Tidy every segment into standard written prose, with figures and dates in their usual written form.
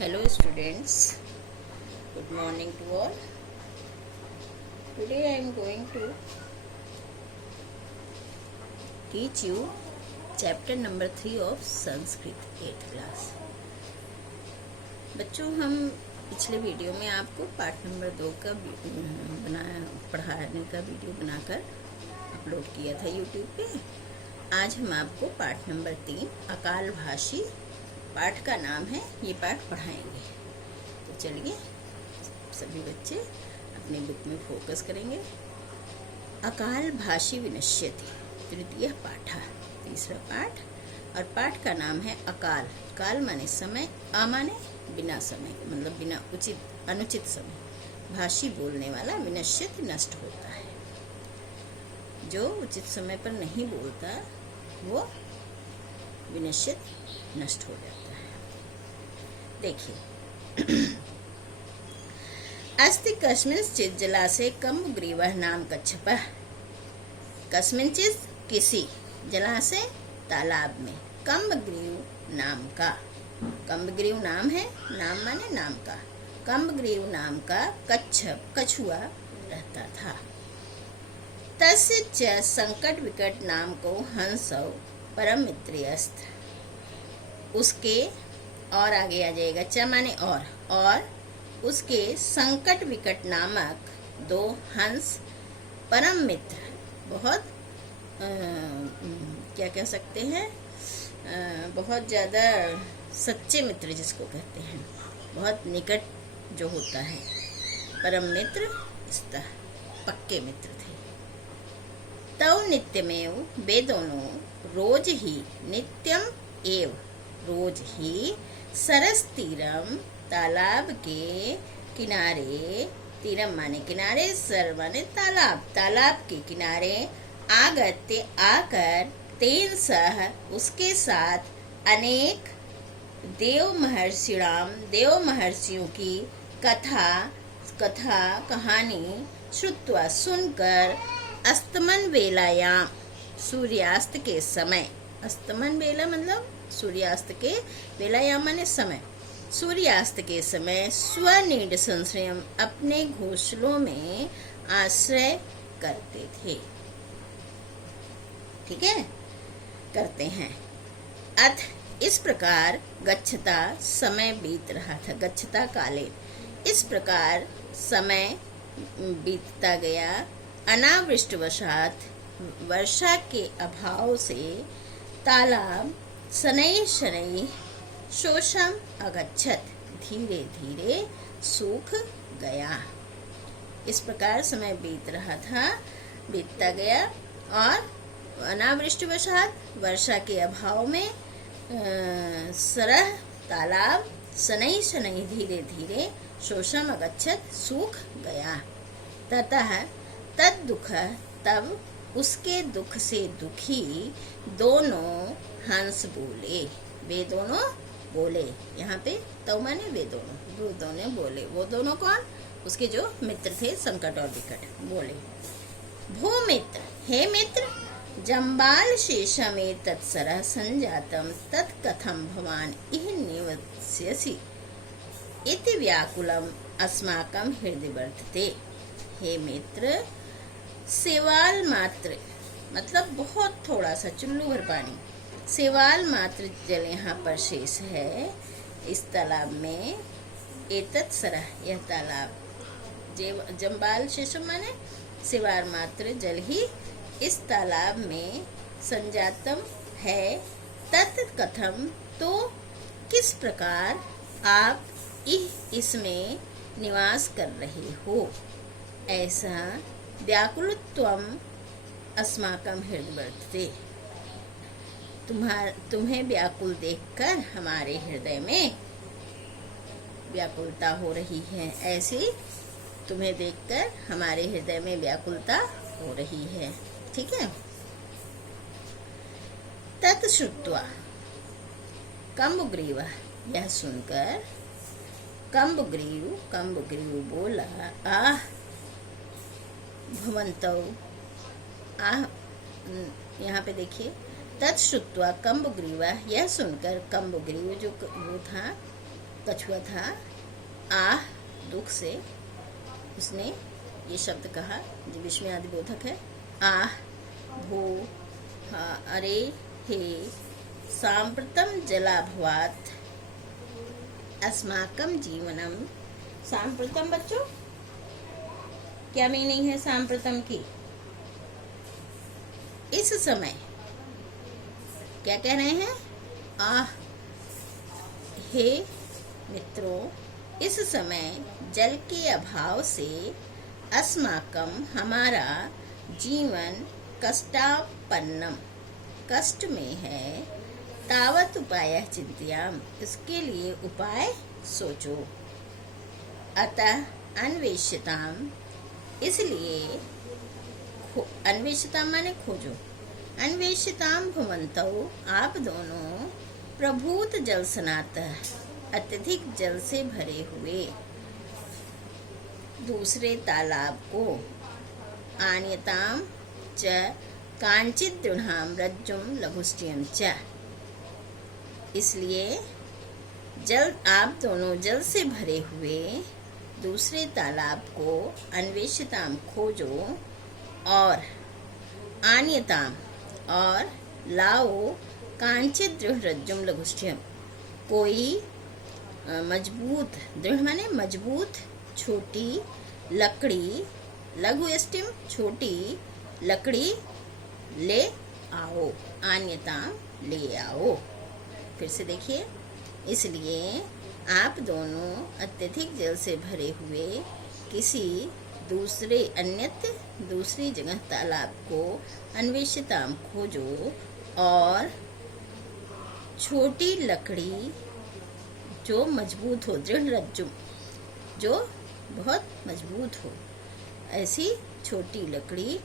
Hello students, good morning to all. Today I am going to teach you chapter number 3 of Sanskrit 8th class. बच्चों, हम पिछले video में आपको पाठ number 2 का पढ़ाने का वीडियो बनाकर अपलोड किया था यूट्यूब पे। आज हम आपको पाठ नंबर 3 अकाल भाषी पाठ का नाम है, ये पाठ पढ़ाएंगे। तो चलिए सभी बच्चे अपने बुक में फोकस करेंगे। अकाल भाषी विनश्यति तृतीय पाठ, तीसरा पाठ, और पाठ का नाम है अकाल। काल माने समय, आ माने बिना समय, मतलब बिना अनुचित समय। भाषी बोलने वाला, विनश्यति नष्ट होता है। जो उचित समय पर नहीं बोलता वो विनश्यति नष्ट हो जाता है। देखिए, अस्ति कस्मिंश्चित् जलाशये कम्बग्रीवः नाम कच्छपः। कस्मिंश्चित् किसी जलाशय तालाब में कम्बग्रीव नाम का, कम्बग्रीव नाम है, नाम माने नाम का, कम्बग्रीव नाम का कच्छप कछुआ रहता था। तस्य च संकट विकट नाम को हंसौ परम मित्रियस्त। उसके, और आगे आ जाएगा, च माने और उसके संकट विकट नामक 2 हंस परम मित्र, बहुत क्या कह सकते हैं, बहुत ज़्यादा सच्चे मित्र जिसको कहते हैं, बहुत निकट जो होता है, परम मित्र स्तः, पक्के मित्र थे। तौ नित्यमेव, वे दोनों रोज ही, नित्यम एव रोज ही, सरस तीरम तालाब के किनारे, तीरम माने किनारे, सर माने तालाब, तालाब के किनारे, आगत्य आकर, तेन सह उसके साथ, अनेक देव महर्षियों की कथा कहानी श्रुत्वा सुनकर, अस्तमन वेलायाम, सूर्यास्त के समय, अस्तमन वेला मतलब सूर्यास्त के, वेलायाम माने समय, सूर्यास्त के समय, स्वनिड संश्रयम, अपने घोंसलों में आश्रय करते थे। ठीक है, करते हैं। अथ इस प्रकार, गच्छता समय बीत रहा था, गच्छता काले, इस प्रकार समय बीतता गया, अनावृष्टवशात, वर्षा के अभाव से, तालाब शनैः शनैः शोषम अगच्छत, धीरे धीरे सूख गया। इस प्रकार समय बीत रहा था, बीतता गया, और अनावृष्टिवशात, वर्षा के अभाव में, सरह तालाब, शनैः शनैः धीरे धीरे, शोषम अगच्छत सूख गया। ततः तद दुख, तब उसके दुख से दुखी, दोनों हंस बोले, वे दोनों बोले। यहाँ पे तो माने वे दोनों, वो दोनों बोले। वो दोनों कौन? उसके जो मित्र थे, संकट और विकट, बोले। भो मित्र, हे मित्र, जम्बाल शेषमे तत्सरः संजातम तत्कथम भवान इह निवस्यसि इति व्याकुलम अस्माकं हृदय वर्तते। हे मित्र, सेवाल मात्र, मतलब बहुत थोड़ा सा, चुल्लू भर पानी, सेवाल मात्र जल यहाँ पर शेष है इस तालाब में। एतत् सरह, यह तालाब, जम्बाल शेषम माने सेवाल मात्र जल ही इस तालाब में, संजातम है, तत् कथम, तो किस प्रकार आप इसमें निवास कर रहे हो, ऐसा व्याकुलत्वम अस्माकं हृदय वर्तते, तुम्हें व्याकुल देखकर हमारे हृदय में व्याकुलता हो रही है, ऐसे तुम्हें देखकर हमारे हृदय में व्याकुलता हो रही है। ठीक है। तत्श्रुत्वा, कम्बग्रीव, यह सुनकर, कम्बग्रीव बोला, आह भवन्तौ, आह, यहाँ पे देखिए, तत्श्रुत्वा कम्बग्रीव, यह सुनकर, कम्बग्रीव जो वो था कछुआ था, आह दुख से उसने ये शब्द कहा जो विस्मयादि बोधक है। आह भो अरे हे सांप्रतम जलाभवात अस्माकम जीवनम। सांप्रतम बच्चों क्या मीनिंग है सांप्रतम की? इस समय क्या कह रहे हैं? आह हे मित्रों, इस समय जल के अभाव से अस्माकम हमारा जीवन कष्टापन्नम कष्ट में है। तावत उपाय चिंत्याम इसके लिए उपाय सोचो। अतः अन्वेष्यताम इसलिए अन्वेष्यताम माने खोजो। अन्वेष्यताम भुवन्तौ आप दोनों प्रभूत जल स्नातः अत्यधिक जल से भरे हुए दूसरे तालाब को। आन्यताम च कांचित दृढ़ाम रज्जुम लघुष्टियम च इसलिए जल आप दोनों जल से भरे हुए दूसरे तालाब को अन्वेषिताम खोजो और आन्यताम और लाओ कांचित दृढ़ रज्जुम लघुष्टियम कोई मजबूत, दृढ़ माने मजबूत छोटी लकड़ी, लघु एस्टिम छोटी लकड़ी ले आओ। आन्यताम ले आओ। फिर से देखिए, इसलिए आप दोनों अत्यधिक जल से भरे हुए किसी अन्यत्र दूसरी जगह तालाब को अन्वेषिताम खोजो और छोटी लकड़ी जो मजबूत हो, दृढ़ रज्जुम जो बहुत मजबूत हो, ऐसी छोटी लकड़ी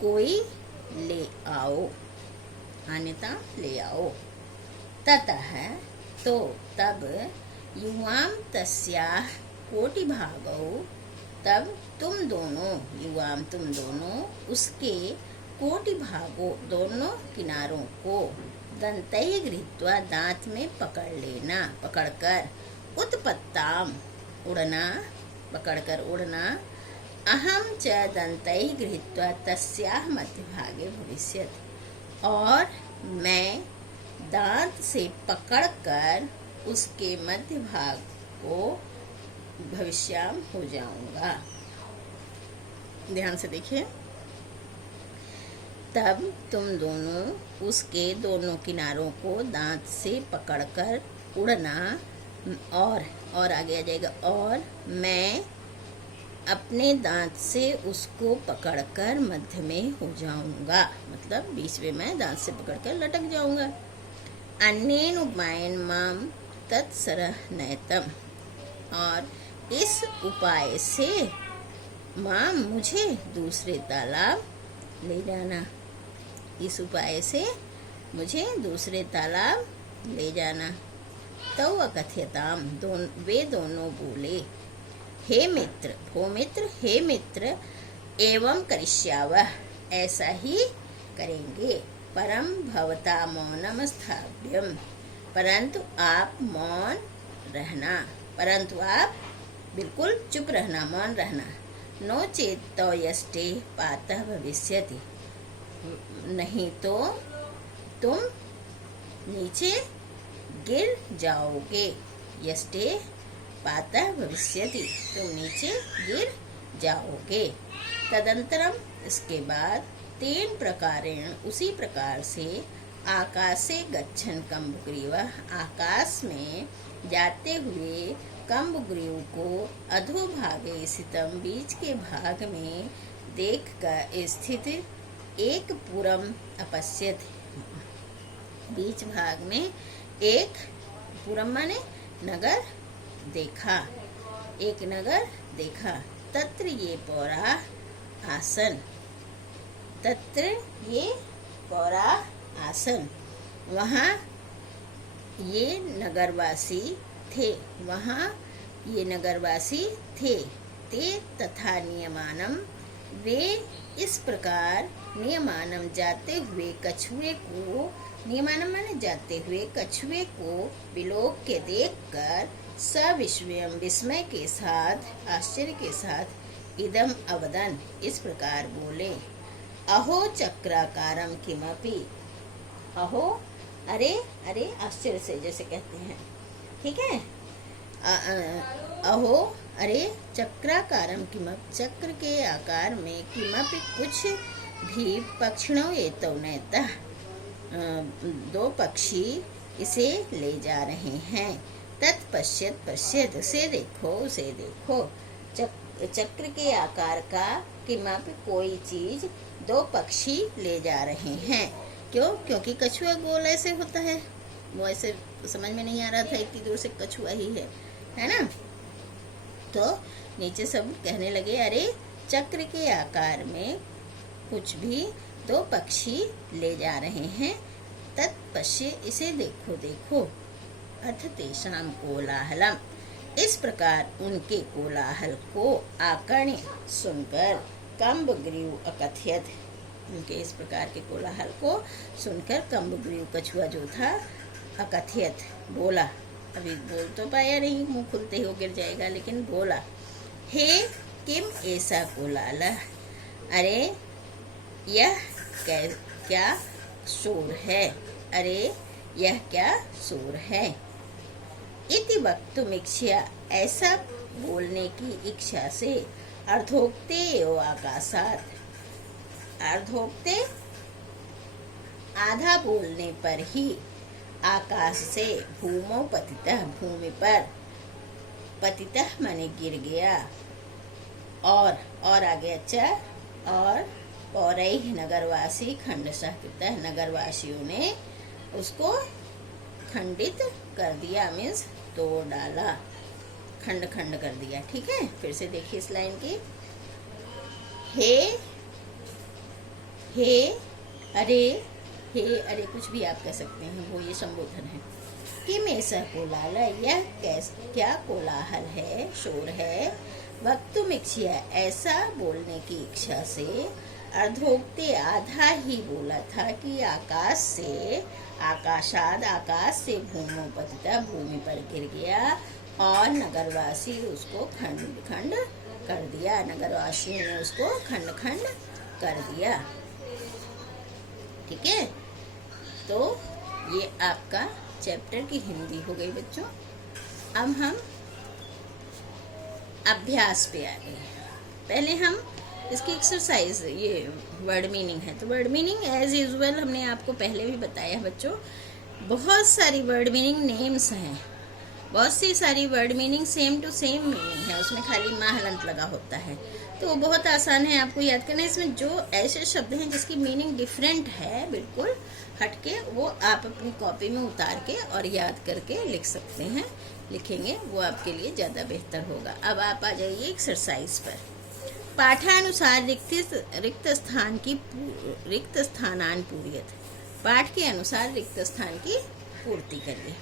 कोई ले आओ। अन्यथा ले आओ। ततः तो तब युवाम तस्याः कोटि भागौ तब तुम दोनों उसके कोटि भागों दोनों किनारों को दंतैः गृहीत्वा दांत में पकड़कर उत्पत्ताम उड़ना, पकड़कर उड़ना। अहम च दंतैः गृहीत्वा तस्याः मध्यभागे भविष्यति और मैं दांत से पकड़कर उसके मध्य भाग को भविष्याम हो जाऊंगा। ध्यान से देखिए, तब तुम दोनों उसके दोनों किनारों को दांत से पकड़कर उड़ना और आगे आ जाएगा और मैं अपने दांत से उसको पकड़कर मध्य में हो जाऊंगा, मतलब बीच में मैं दांत से पकड़कर लटक जाऊंगा। अन्येन उपायेन माम तत्सरः नयतम और इस उपाय से माम मुझे दूसरे तालाब ले जाना। इस उपाय से मुझे दूसरे तालाब ले जाना। तौ अकथ्यताम वे दोनों बोले, हे मित्र, भो मित्र, हे मित्र, एवं करिष्यावः ऐसा ही करेंगे। परम भवता मौनम स्थाव्यम परंतु आप मौन रहना, परंतु आप बिल्कुल चुप रहना, मौन रहना। नो चेत तो यष्टे पातः भविष्यति नहीं तो तुम नीचे गिर जाओगे। यष्टे पातः भविष्यति तुम नीचे गिर जाओगे। तदंतरम इसके बाद तेन प्रकारेण उसी प्रकार से आकाशे गच्छन कम्बुग्रीवः आकाश में जाते हुए कम्बुग्रीव को अधोभागे स्थितम बीच के भाग में देख कर स्थित एक पुरम अपश्यत बीच भाग में एक पुरम माने नगर देखा, एक नगर देखा। तत्र ये पौरा आसन, तत्र ये पौरा आसन वहाँ ये नगरवासी थे, वहाँ ये नगरवासी थे। ते तथा नियमानम वे इस प्रकार नियमानम जाते हुए कछुए को नियमानं माने जाते हुए कछुए को बिलोक के देखकर सविस्मय विस्मय के साथ आश्चर्य के साथ इदम अवदन इस प्रकार बोले, अहो चक्राकारम किमपि। अहो अरे अरे आश्चर्य से जैसे कहते हैं, ठीक है। अहो अरे चक्राकारम किमपि, चक्र के आकार में किमपि कुछ भी पक्षिणों एतौ नैतः, दो पक्षी इसे ले जा रहे हैं। तत्पश्यत पश्यत, उसे देखो उसे देखो। चक्र के आकार का किमपि कोई चीज दो पक्षी ले जा रहे हैं। क्यों? क्योंकि कछुआ गोल ऐसे होता है, वो ऐसे समझ में नहीं आ रहा था, इतनी दूर से कछुआ ही है ना। तो नीचे सब कहने लगे, अरे चक्र के आकार में कुछ भी दो पक्षी ले जा रहे हैं। तत्पश्य, इसे देखो देखो। अथ तेषां कोलाहलम, इस प्रकार उनके कोलाहल को आकर्ण्य सुनकर कम्बग्रीव अकथयत, उनके इस प्रकार के कोलाहल को सुनकर कम्बग्रीव कछुआ जो था अकथयत बोला, अभी बोल तो पाया नहीं, मुंह खुलते ही वो गिर जाएगा, लेकिन बोला, हे किम ऐसा कोलाहल, अरे यह क्या शोर है, अरे यह क्या शोर है। इति वक्तुमिच्छया, ऐसा बोलने की इच्छा से, अर्धोक्ते एव आकाशात्, अर्धोक्ते आधा बोलने पर ही, आकाश से, भूमौ पतितः, भूमि पर, पतितः माने गिर गया, और आगे अच्छा, और पौरैः नगरवासी खंडशः कृतः, नगरवासियों ने उसको खंडित कर दिया, मीन्स तोड़ डाला, खंड खंड कर दिया, ठीक है। फिर से देखिए इस लाइन की, हे अरे कुछ भी आप कह सकते हैं, वो ये संबोधन है। किम ऐसा कोलाहल, यह क्या कोलाहल है, शोर है। वक्तुमिच्छया, ऐसा बोलने की इच्छा से, अर्धोक्ते आधा ही बोला था कि आकाश से, आकाशाद, आकाश से, भूमौ पतितः, भूमि पर गिर गया, और नगरवासी उसको खंड खंड कर दिया, नगरवासियों ने उसको खंड खंड कर दिया, ठीक है। तो ये आपका चैप्टर की हिंदी हो गई बच्चों। अब हम अभ्यास पे आ गए। पहले हम इसकी एक्सरसाइज, ये वर्ड मीनिंग है, तो वर्ड मीनिंग एज यूजुअल हमने आपको पहले भी बताया बच्चों, बहुत सारी वर्ड मीनिंग नेम्स हैं, बहुत सी सारी word meaning same to same meaning है, उसमें खाली मा हलंत लगा होता है, तो वो बहुत आसान है आपको याद करना। इसमें जो ऐसे शब्द हैं जिसकी मीनिंग डिफरेंट है, बिल्कुल हटके, वो आप अपनी कॉपी में उतार के और याद करके लिख सकते हैं, लिखेंगे वो आपके लिए ज़्यादा बेहतर होगा। अब आप आ जाइए एक्सरसाइज पर। पाठानुसार रिक्त स्थानान पूर्यत, पाठ के अनुसार रिक्त स्थान की पूर्ति करिए।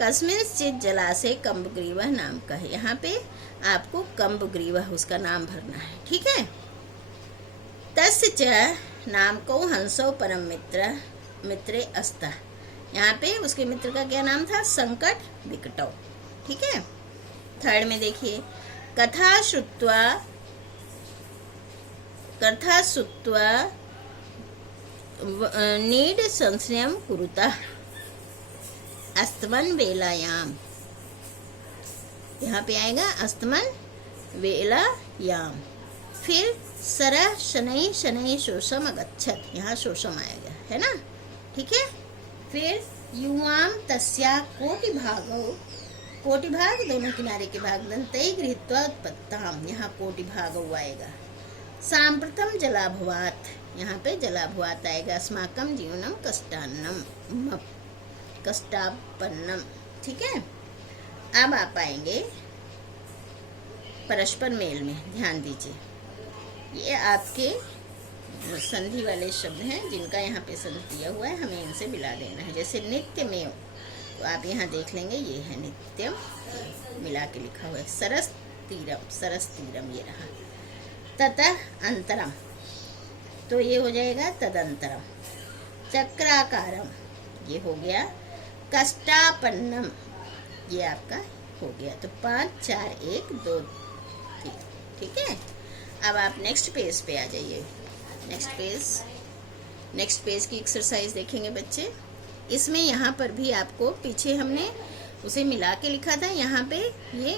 कस्मिंश्चित् जलाशय कम्बग्रीवः नाम का है, यहाँ पे आपको कम्बग्रीवः उसका नाम भरना है, ठीक है। तस्य च नाम को हंसो परम मित्रे अस्तः, यहाँ पे उसके मित्र का क्या नाम था, संकट विकटौ, ठीक है। थर्ड में देखिए, कथा श्रुत्वा नीड संशयं कुरुतः अस्तमन वेलायाम, यहाँ पे आएगा अस्तमन वेलायाम। फिर सरः शनैः शनैः शोषम अगच्छत, यहाँ शोषम आएगा, है ना, ठीक है। फिर युवाम तस्या कोटिभागौ, कोटिभाग दोनों किनारे के भाग, दन्तैः गृहीत्वा उत्पत्ताम, यहाँ कोटिभागौ आएगा। सांप्रतम जलाभवात, यहाँ पे जलाभवात आएगा। अस्माकं जीवनम कष्टान्नम कष्टापन्नम, ठीक है। अब आप आएंगे परस्पर मेल में, ध्यान दीजिए, ये आपके संधि वाले शब्द हैं जिनका यहाँ पे संधि दिया हुआ है, हमें इनसे मिला देना है। जैसे नित्यमेव, तो आप यहाँ देख लेंगे, ये है नित्यम, मिला के लिखा हुआ है। सरस तीरम ये रहा। ततः अंतरम, तो ये हो जाएगा तदंतरम। चक्राकारम, ये हो गया कष्टापन्नम, ये आपका हो गया। तो 5 4 1 2 3, ठीक है। अब आप नेक्स्ट पेज पे आ जाइए। नेक्स्ट पेज की एक्सरसाइज देखेंगे बच्चे। इसमें यहाँ पर भी आपको पीछे हमने उसे मिला के लिखा था, यहाँ पे ये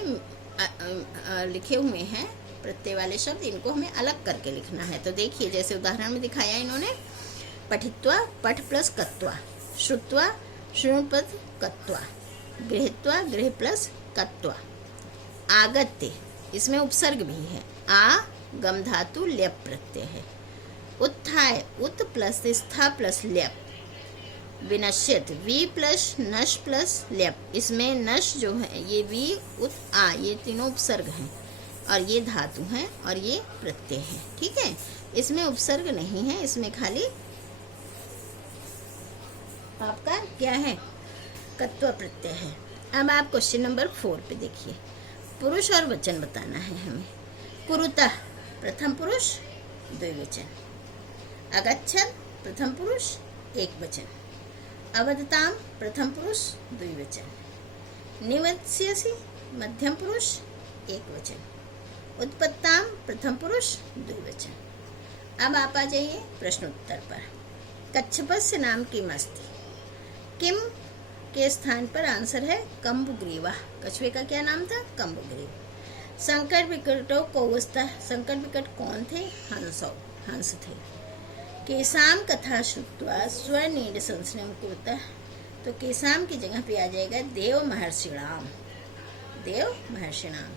लिखे हुए हैं प्रत्यय वाले शब्द, इनको हमें अलग करके लिखना है। तो देखिए, जैसे उदाहरण में दिखाया इन्होंने, पठित्वा पठ प्लस कत्वा, श्रुत्वा श्रुणुपद कत्वा, गृहीत्वा गृह प्लस कत्वा, आगत्य, इसमें उपसर्ग भी है, आ गम धातु ल्यप प्रत्यय है, उत्थाय उत प्लस स्था प्लस ल्यप, विनश्यत वी प्लस नश प्लस ल्यप, इसमें नश जो है ये वी उत आ, ये तीनों उपसर्ग हैं और ये धातु हैं और ये प्रत्यय है, ठीक है। इसमें उपसर्ग नहीं है, इसमें खाली आपका क्या है, कत्व प्रत्यय है। अब आप क्वेश्चन नंबर 4 पे देखिए, पुरुष और वचन बताना है हमें। कुरुतः प्रथम पुरुष द्विवचन, अगच्छत् प्रथम पुरुष एक वचन, अवदताम प्रथम पुरुष द्विवचन, निवत्स्यसि मध्यम पुरुष एक वचन, उत्पत्ताम प्रथम पुरुष द्विवचन। अब आप आ जाइए प्रश्नोत्तर पर। कच्छपस्य नाम किम अस्ति, किम के स्थान पर आंसर है कम्बुग्रीवा। कछुए का क्या नाम था, कम्बुग्रीव। संकट विकटो कौवस्ता, संकट विकट कौन थे, हंस थे। केसाम कथा श्रुत्वा स्वनीड संस्नम कुरुतः, तो केसाम की जगह पे आ जाएगा देव महर्षिणाम, देव महर्षिणाम।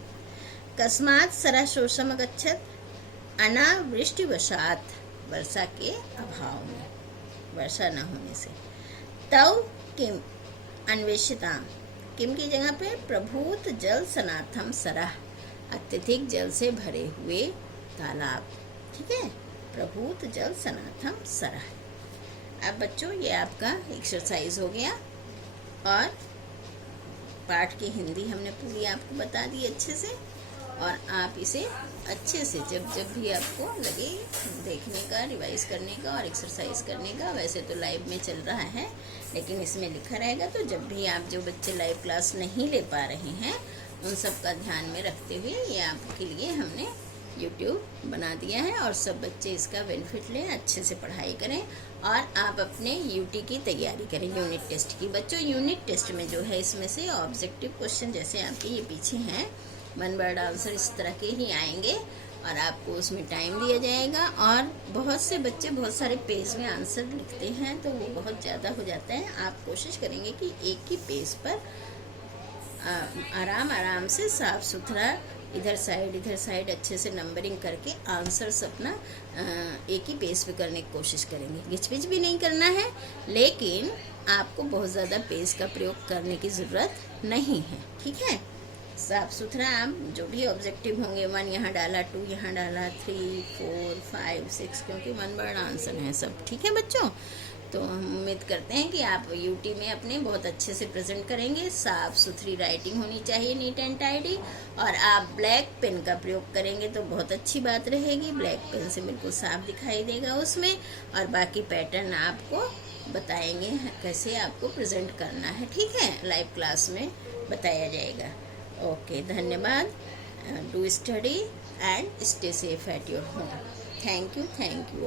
कस्मात् सरा शोषम अगच्छत्, अनावृष्टिवशात, वर्षा के अभाव में, वर्षा न होने से। तव किम अन्वेषिताम, किम की जगह पे प्रभूत जल सनाथम सरह, अत्यधिक जल से भरे हुए तालाब, ठीक है, प्रभूत जल सनाथम सरह। अब बच्चों ये आपका एक्सरसाइज हो गया और पाठ की हिंदी हमने पूरी आपको बता दी अच्छे से, और आप इसे अच्छे से जब भी आपको लगे देखने का, रिवाइज करने का और एक्सरसाइज करने का। वैसे तो लाइव में चल रहा है, लेकिन इसमें लिखा रहेगा, तो जब भी आप जो बच्चे लाइव क्लास नहीं ले पा रहे हैं उन सब का ध्यान में रखते हुए ये आपके लिए हमने YouTube बना दिया है, और सब बच्चे इसका बेनिफिट लें, अच्छे से पढ़ाई करें और आप अपने UT की तैयारी करें, यूनिट टेस्ट की। बच्चों यूनिट टेस्ट में जो है इसमें से ऑब्जेक्टिव क्वेश्चन जैसे आपके ये पीछे हैं, 1 वर्ड आंसर इस तरह के ही आएंगे और आपको उसमें टाइम दिया जाएगा। और बहुत से बच्चे बहुत सारे पेज में आंसर लिखते हैं तो वो बहुत ज़्यादा हो जाता है। आप कोशिश करेंगे कि एक ही पेज पर आराम से साफ सुथरा इधर साइड अच्छे से नंबरिंग करके आंसर्स अपना एक ही पेज पे करने की कोशिश करेंगे। घिचपिच भी नहीं करना है, लेकिन आपको बहुत ज़्यादा पेज का प्रयोग करने की ज़रूरत नहीं है, ठीक है। साफ सुथरा आप जो भी ऑब्जेक्टिव होंगे, 1 यहाँ डाला, 2 यहाँ डाला, 3 4 5 6, क्योंकि 1 वर्ड आंसर है सब, ठीक है बच्चों। तो हम उम्मीद करते हैं कि आप यूटी में अपने बहुत अच्छे से प्रेजेंट करेंगे। साफ सुथरी राइटिंग होनी चाहिए, नीट एंड टाइडी, और आप ब्लैक पेन का प्रयोग करेंगे तो बहुत अच्छी बात रहेगी। ब्लैक पेन से बिल्कुल साफ दिखाई देगा उसमें, और बाकी पैटर्न आपको बताएंगे कैसे आपको प्रेजेंट करना है, ठीक है, लाइव क्लास में बताया जाएगा। ओके, धन्यवाद। Do study and stay safe at your home. Thank you all.